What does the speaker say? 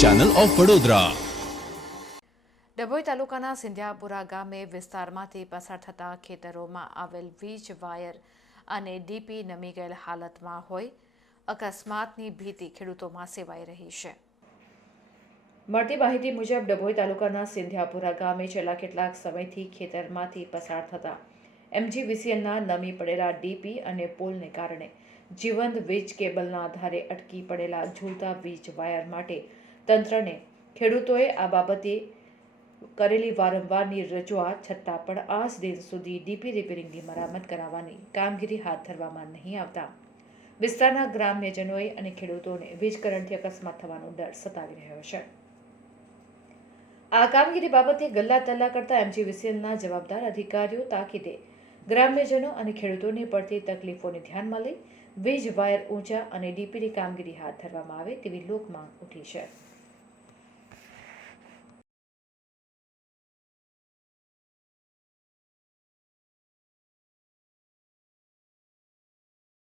Channel of Vadodara Dabhoi તાલુકાના સિંધિયાપુરા ગામે વિસ્તારમાંથી પસાર થતા ખેતરોમાં આવેલ વીજ વાયર અને ડીપી નમી ગયેલ હાલતમાં હોય અકસ્માતની ભીતિ ખેડૂતોમાં સેવાઈ રહી છે. મળતી માહિતી મુજબ ડભોઈ તાલુકાના સિંધિયાપુરા ગામે છેલ્લા કેટલાક સમયથી ખેતરમાંથી પસાર થતા એમજીવીસીએલના નમી પડેલા ડીપી અને પોલને કારણે જીવંત વીજ કેબલના આધારે અટકી પડેલા ઝૂલતા વીજ વાયર માટે તંત્રને ખેડૂતોએ આ બાબતે કરેલી વારંવારની રજૂઆત છતાં પણ આજ દિન સુધી ડીપી રિપેરિંગની મરામત કરાવવાની કામગીરી હાથ ધરવામાં નહીં આવતા. વિસ્તારના ગ્રામ્યજનોએ અને ખેડૂતોને વીજ કરંટથી અકસ્માત થવાનો ડર સતાવી રહ્યો છે. આ કામગીરી બાબતે ગલ્લા તલ્લા કરતા એમજીવીસીએલના જવાબદાર અધિકારીઓ તાકીદે ગ્રામ્યજનો અને ખેડૂતોને પડતી તકલીફોને ધ્યાનમાં લઈ વીજ વાયર ઊંચા અને ડીપીની કામગીરી હાથ ધરવામાં આવે તેવી લોકમાંગ ઉઠી છે.